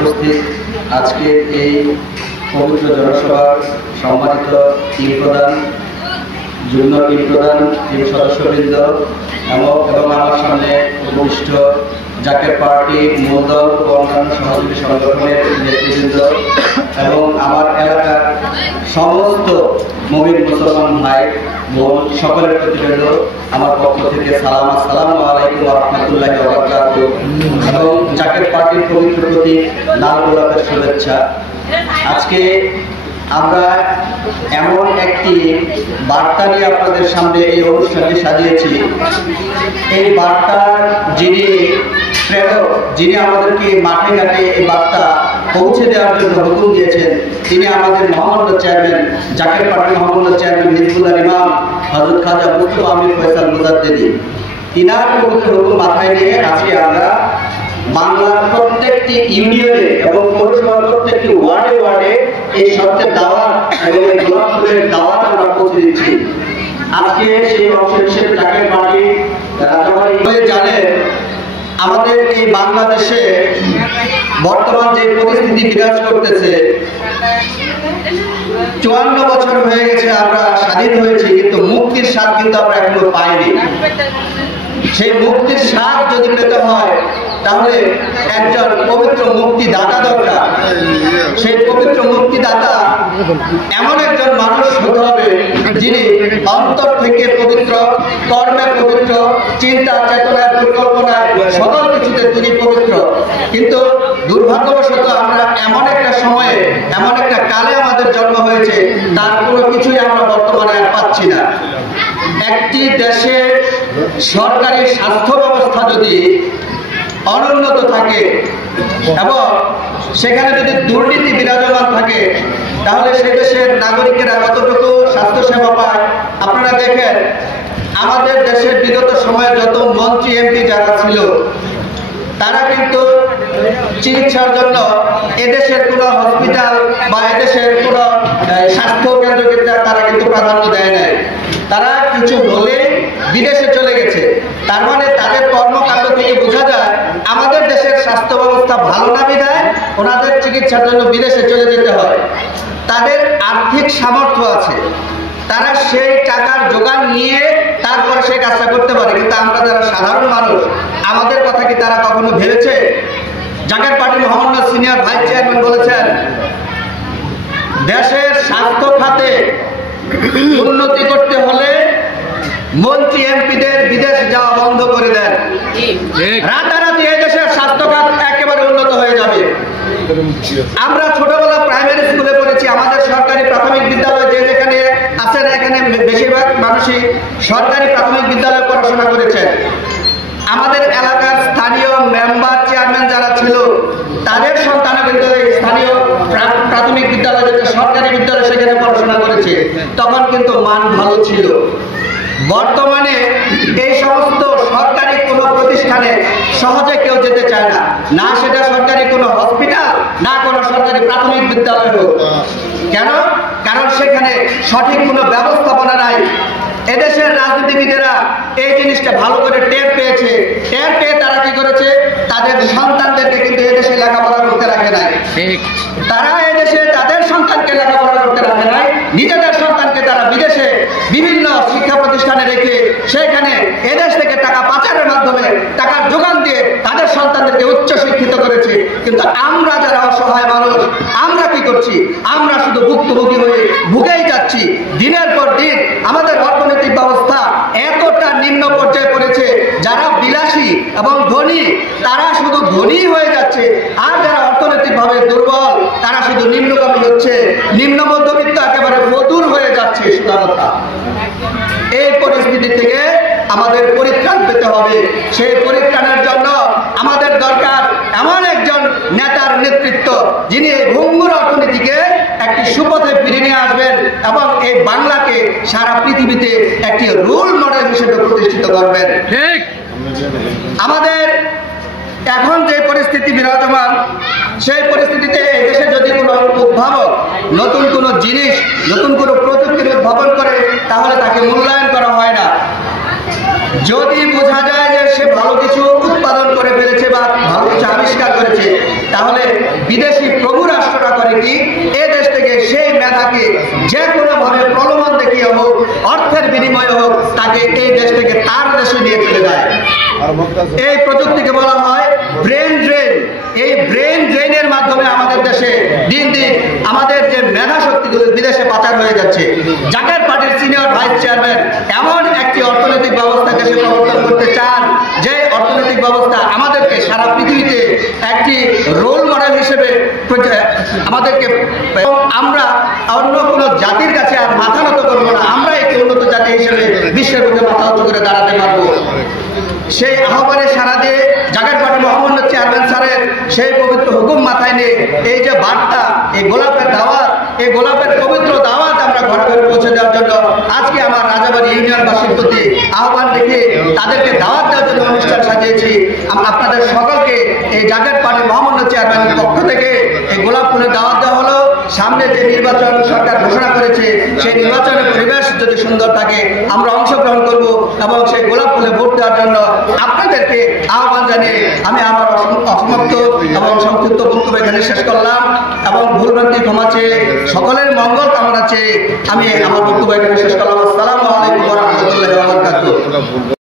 উপস্থিত আজকের এই পবিত্র জনসভার সম্মানিত টিম প্রধান, যুগ্ম টিম প্রধান, টিম সদস্যবৃন্দ এবং আমার সামনে উপবিষ্ট জাকের পার্টি, মূলদল ও অন্যান্য সহযোগী সংগঠনের নেতৃবৃন্দ এবং আমার এলাকার সমস্ত মুমিন মুসলমান ভাই বোন সকলের প্রতি আমার পক্ষ থেকে সালাম, আসসালামু আলাইকুম ওয়া রাহমাতুল্লাহি ওয়া বারাকাতুহু এবং জাকের পার্টির পবিত্র প্রতি লাল গোলাপের শুভেচ্ছা। আজকে আমরা এমন একটি বার্তা নিয়ে আপনাদের সামনে এই অনুষ্ঠানটি সাজিয়েছি। এই বার্তার যিনি প্রেরক, যিনি আমাদেরকে মাঠে ঘাটে এই বার্তা পৌঁছে দেওয়ার জন্য হুকুম দিয়েছেন, তিনি আমাদের মহামান্য চেয়ারম্যান, জাকের পার্টির মহামান্য চেয়ারম্যান হিজবুল্লাহ ইমাম হযরত খাজা মুস্তফা আমির ফয়সাল মুজাদ্দেদি। তিনার পবিত্র হুকুম মাথায় নিয়ে আজকে আমরা বাংলার প্রত্যেকটি ইউনিয়নে এবং পৌরসভার প্রত্যেকটি ওয়ার্ডে ওয়ার্ডে এই সত্যের দাওয়াত এবং এই গোলাপ ফুলের দাওয়াত আমরা পৌঁছে দিচ্ছি। আজকে সেই অংশ হিসেবে জাকের পার্টি জানেন, আমাদের এই বাংলাদেশে বর্তমান যে পরিস্থিতি বিরাজ করতেছে, 54 বছর হয়ে গেছে আমরা স্বাধীন হয়েছি, কিন্তু মুক্তির স্বাদ কিন্তু আমরা এখনো পাইনি। সেই মুক্তির স্বাদ যদি পেতে হয় তাহলে একজন পবিত্র মুক্তিদাতা দরকার। সেই পবিত্র মুক্তিদাতা এমন একজন মানুষ হতে হবে যিনি অন্তর থেকে পবিত্র, কর্মে পবিত্র, চিন্তা চেতনায় পরিকল্পনায় সকল কিছুতে তিনি পবিত্র। কিন্তু দুর্ভাগ্যবশত আমরা এমন একটা সময়ে, এমন একটা কালে আমাদের জন্ম হয়েছে, তার কোনো কিছুই আমরা বর্তমানে আর পাচ্ছি না। একটি দেশের সরকারি স্বাস্থ্য ব্যবস্থা যদি অনুন্নত থাকে এবং সেখানে যদি দুর্নীতি বিরাজমান থাকে, তাহলে সে দেশের নাগরিকেরা কতটুকু স্বাস্থ্য সেবা পায় আপনারা দেখেন। আমাদের দেশের বিগত সময়ে যত মন্ত্রী এমপি যারা ছিল, তারা কিন্তু চিকিৎসার জন্য এদেশের কোনো হসপিটাল বা এদেশের কোনো স্বাস্থ্য কেন্দ্রকে তারা কিন্তু প্রাধান্য দেয় নাই। তারা কিছু হলে বিদেশে চলে গেছে। তার মানে তাদের কর্মকাণ্ড থেকে বোঝা যায় আমাদের দেশের স্বাস্থ্য ব্যবস্থা ভালো না বিধায় ওনাদের চিকিৎসার জন্য বিদেশে চলে যেতে হয়। তাদের আর্থিক সামর্থ্য আছে, তারা সেই টাকার যোগান নিয়ে তারপরে সেই কাজটা করতে পারে। কিন্তু আমরা যারা সাধারণ মানুষ, আমাদের কথা কি তারা কখনো ভেবেছে? জাকের পার্টির মহামান্য সিনিয়র ভাইস চেয়ারম্যান বলেছেন, দেশের স্বাস্থ্য খাতে উন্নতি করতে হলে মন্ত্রী এমপিদের বিদেশ যাওয়া বন্ধ করে দেন, রাতারাতি এই দেশের স্বাস্থ্য খাত একেবারে উন্নত হয়ে যাবে। আমরা ছোটবেলা প্রাইমারি স্কুলে পড়েছি, আমাদের সরকারি প্রাথমিক বিদ্যালয় যে যেখানে আছেন, এখানে বেশিরভাগ মানুষই সরকারি প্রাথমিক বিদ্যালয়ে পড়াশোনা করেছেন। আমাদের এলাকার স্থানীয় মেম্বার, চেয়ারম্যান যারা ছিল, তাদের সন্তানও কিন্তু স্থানীয় প্রাথমিক বিদ্যালয়, যেটা সরকারি বিদ্যালয়, সেখানে পড়াশোনা করেছে। তখন কিন্তু মান ভালো ছিল। বর্তমানে এই সমস্ত সরকারি কোনো প্রতিষ্ঠানে সহজে কেউ যেতে চায় না, না সেটা সরকারি কোনো হসপিটাল, না কোনো সরকারি প্রাথমিক বিদ্যালয় হোক। কেন? কারণ সেখানে সঠিক কোনো ব্যবস্থাপনা নাই। এদেশের রাজনীতিবিদেরা এই জিনিসটা ভালো করে টের পেয়েছে। টের পেয়ে তারা কি করেছে? তাদের সন্তানদেরকে কিন্তু এদেশে লেখাপড়া করতে রাখে নাই। তারা এদেশে তাদের সন্তানকে লেখাপড়া করতে রাখে নাই, নিজেদের সন্তানকে তারা বিদেশে বিভিন্ন শিক্ষা প্রতিষ্ঠানে রেখে সেখানে এদেশ থেকে টাকা পাচারের মাধ্যমে টাকার যোগান দিয়ে তাদের সন্তানদেরকে উচ্চ শিক্ষিত করেছে। কিন্তু আমরা যারা অসহায় মানুষ, আমরা কি করছি? আমরা শুধু ভুক্তভোগী হয়ে ভুগেই যাচ্ছি। দিনের পর দিন আমাদের অর্থনৈতিক ব্যবস্থা এতটা নিম্ন পর্যায়ে পড়েছে, যারা বিলাসী এবং ধনী তারা শুধু ধনী হয়ে যাচ্ছে, আর যারা অর্থনৈতিকভাবে দুর্বল তারা শুধু নিম্নগামী হচ্ছে, নিম্ন মধ্যবিত্ত একেবারে মধুর হয়ে যাচ্ছে। সুতরাং এই পরিস্থিতি থেকে আমাদের পরিত্রাণ পেতে হবে। সেই পরিত্রাণের জন্য আমাদের দরকার এমন একজন নেতার নেতৃত্ব, যিনি এই ভঙ্গুর অর্থনীতিকে একটি সুপথে ফিরিয়ে নিয়ে আসবেন এবং এই বাংলাকে সারা পৃথিবীতে একটি রোল মডেল হিসেবে প্রতিষ্ঠিত করবেন। আমাদের এখন যে পরিস্থিতি বিরাজমান, সেই পরিস্থিতিতে এই দেশে যদি কোনো উদ্ভাবক নতুন কোনো জিনিস, নতুন কোনো প্রযুক্তির উদ্ভাবন করে, তাহলে তাকে মূল্যায়ন করা হয় না। যদি বোঝা যায় যে সে ভালো কিছু উৎপাদন করে ফেলেছে বা ভালো কিছু আবিষ্কার করেছে, তাহলে বিদেশি প্রভু রাষ্ট্রটা করে কি, এ দেশ থেকে সেই মেধাকে যে কোনোভাবে প্রলোভন দেখিয়ে হোক, অর্থের বিনিময়ে হোক, তাকে এই দেশ থেকে তার দেশে নিয়ে চলে যায়। এই প্রযুক্তিকে বলা হয় ব্রেন ড্রেন। এই ব্রেন ড্রেনের মাধ্যমে আমাদের দেশে দিন দিন আমাদের যে মেধা শক্তিগুলো বিদেশে পাচার হয়ে যাচ্ছে। জাকের পার্টির সিনিয়র ভাইস চেয়ারম্যান এমন একটি অর্থনৈতিক ব্যবস্থা দেশে প্রবর্তন করতে চান, যে অর্থনৈতিক ব্যবস্থা আমাদেরকে সারা পৃথিবীতে একটি রোল মডেল হিসেবে আমাদেরকে, আমরা অন্য কোনো জাতির কাছে আর মাথা নত করবো না, আমরা একটি উন্নত জাতি হিসেবে বিশ্বের মধ্যে মাথা নত করে দাঁড়াতে পারবো। সেই আহ্বানে সারা দিয়ে জাকের পার্টি মহামান্য চেয়ারম্যান স্যারের সেই পবিত্র হুকুম মাথায় নিয়ে এই যে বার্তা, এই গোলাপের দাওয়াত, এই গোলাপের পবিত্র দাওয়াত আমরা ঘরে ঘরে পৌঁছে দেওয়ার জন্য আজকে আমার রাজাবাড়ি ইউনিয়নবাসীর প্রতি আহ্বান রেখে তাদেরকে দাওয়াত দেওয়ার জন্য অনুষ্ঠান সাজিয়েছি। আপনাদের সকলকে এই জাকের পার্টি মহামান্য চেয়ারম্যানের পক্ষ থেকে এই গোলাপ ফুলের দাওয়াত দেওয়া হলো। সামনে যে নির্বাচন সরকার ঘোষণা করেছে, সেই নির্বাচনের পরিবেশ যদি সুন্দর থাকে আমরা অংশগ্রহণ করব এবং সেই গোলাপ ফুলে ভোট দেওয়ার জন্য আপনাদেরকে আহ্বান জানিয়ে আমি আমার অসমাপ্ত এবং সংক্ষিপ্ত বক্তব্য এখানে শেষ করলাম এবং ভুলভ্রান্তি ক্ষমা চেয়ে সকলের মঙ্গল কামনা চেয়ে আমি আমার বক্তব্য এখানে শেষ করলাম। আসসালামু আলাইকুম ওয়া রাহমাতুল্লাহি ওয়া বারাকাতুহু।